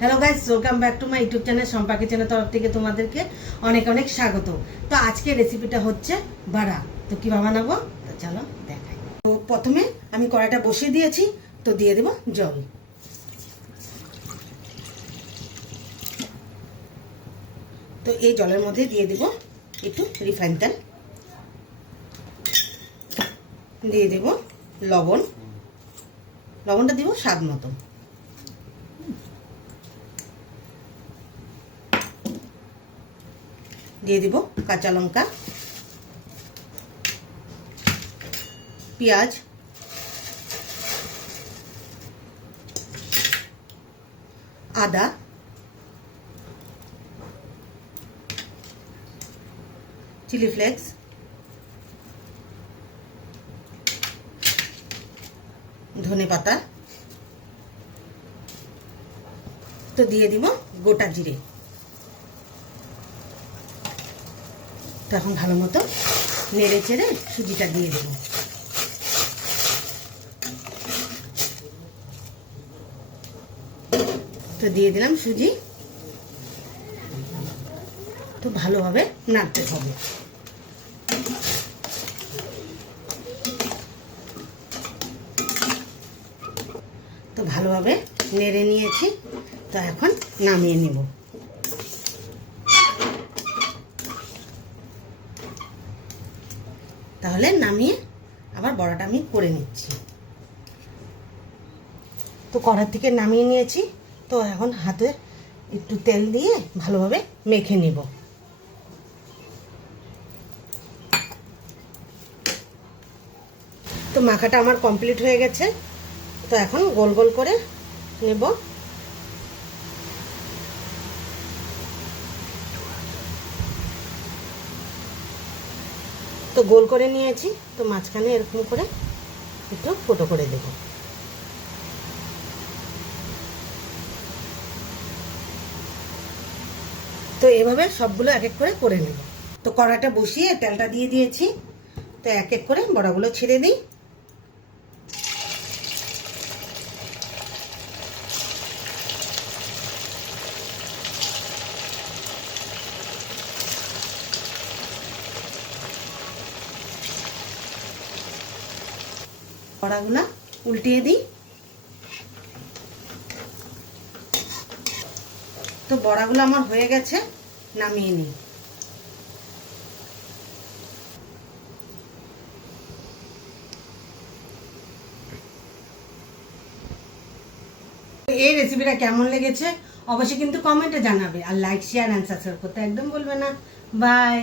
Hello guys, welcome back to my YouTube channel সম্পাকি channel তরফ থেকে তোমাদেরকে অনেক অনেক স্বাগত। তো আজকে রেসিপিটা হচ্ছে বড়া। তো কিভাবে বানাবো তো চলো দেখাই। তো প্রথমে আমি কড়াইটা বসিয়ে দিয়েছি, তো দিয়ে দেব জল। তো এই জলের মধ্যে দিয়ে দেব একটু রিফাইন তেল, দিয়ে দেব লবণ, লবণটা দিব স্বাদ মতো, দিয়ে দিব কাঁচা লঙ্কা, পেঁয়াজ, আদা, চিলি ফ্লেক্স, ধনে পাতা, তো দিয়ে দিব গোটা জিরে। তো এখন ভালো মতো নেড়ে চেড়ে সুজিটা দিয়ে দেব। তো দিয়ে দিলাম সুজি, তো ভালোভাবে নাড়তে হবে। তো ভালোভাবে নেড়ে নিয়েছি, তো এখন নামিয়ে নিব। তাহলে নামিয়ে আবার বড়াটা আমি করে নিচ্ছি। তো কড়া থেকে নামিয়ে নিয়েছি, তো এখন হাতে একটু তেল দিয়ে ভালোভাবে মেখে নিব। তো মাখাটা আমার কমপ্লিট হয়ে গেছে, তো এখন গোল গোল করে নেব। তো গোল করে নিয়েছি, তো মাঝখানে এরকম করে একটু ফুটো করে দেব। তো এভাবে সবগুলো এক এক করে নেব। তো কড়াইটা বসিয়ে তেলটা দিয়ে দিয়েছি, তো এক এক করে বড়াগুলো ছেড়ে দিই। বড়াগুলা উল্টিয়ে দিই। তো বড়াগুলো আমার হয়ে গেছে, নামিয়ে নিই। এই রেসিপিটা কেমন লেগেছে অবশ্যই কিন্তু কমেন্টে জানাবে, আর লাইক শেয়ার এন্ড সাবস্ক্রাইব করতে একদম বলবে না। বাই।